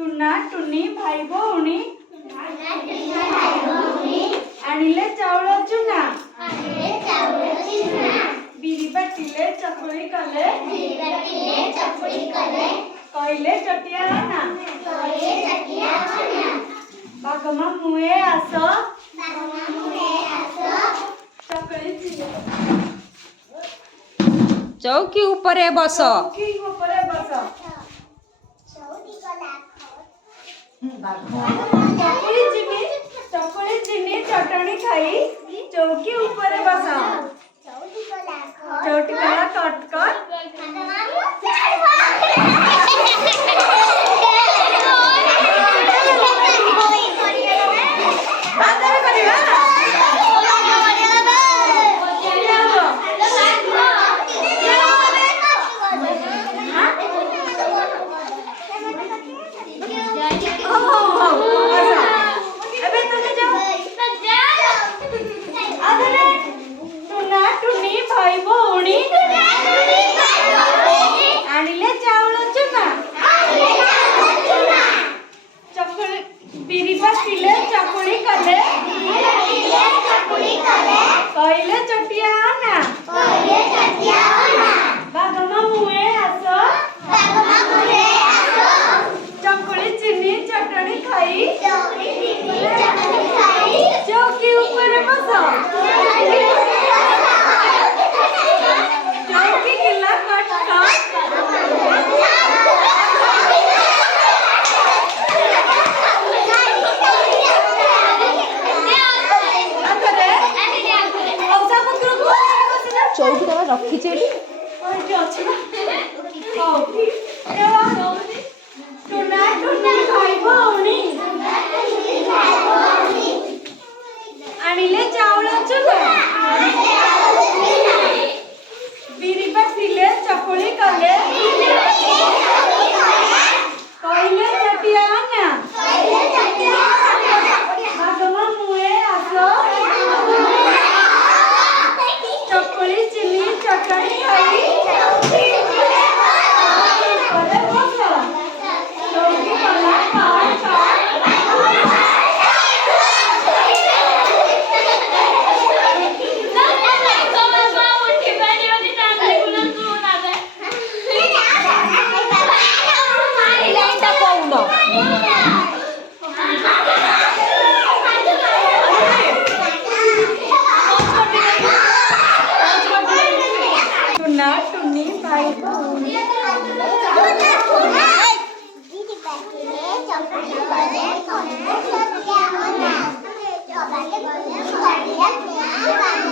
tuna टुनी भाई भौणी आनिले चाउल चुना बिरी बाटिले चकुली कले कहले चटिया ना बागमा मुए आस चकली चौकी ऊपर बस चौकी ऊपर बस चकुली चिनी चटणी खाई चौकी ऊपर बस चौटी कला कट कर कहले चटिया ना बागमा मुए आस चकुली चिनी चटणी खाई चौकी ऊपर बस चौकी किला कट चौकी तला रखी टुना टुनी भाई भौणी आनिले चाउल चुना बिरी बाटिले चकुली कले कहले चटिया ना बागमा मुए आस चकुली चिनी चटणी खाई चौकी कला टुना टुनी भाई भौणी Coba